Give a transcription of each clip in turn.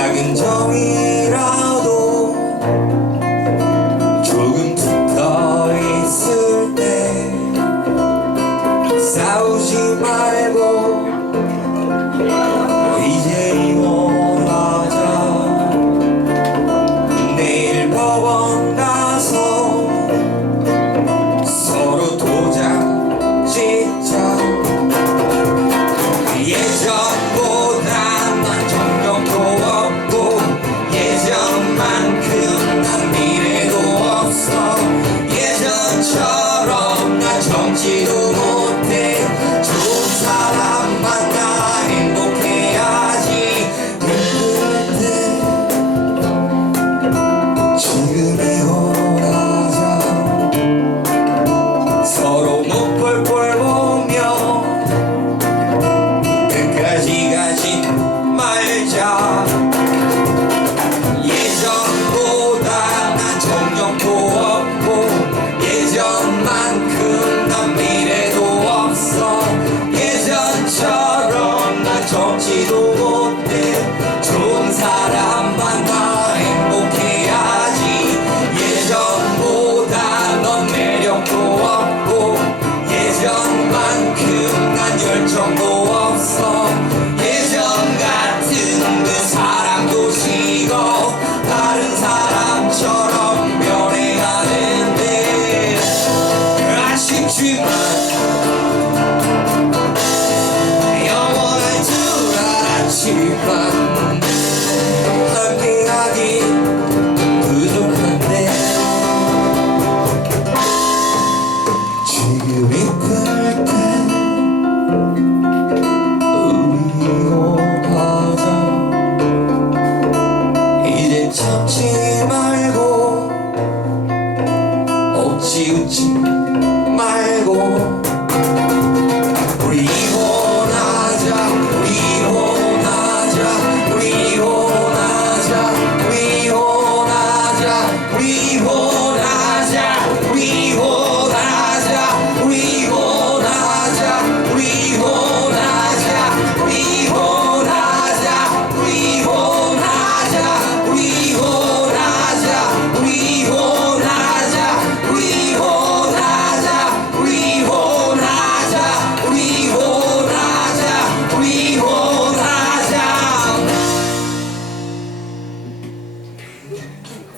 작은 정이라도 꿈처럼 변해가는데 아쉽지만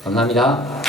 감사합니다.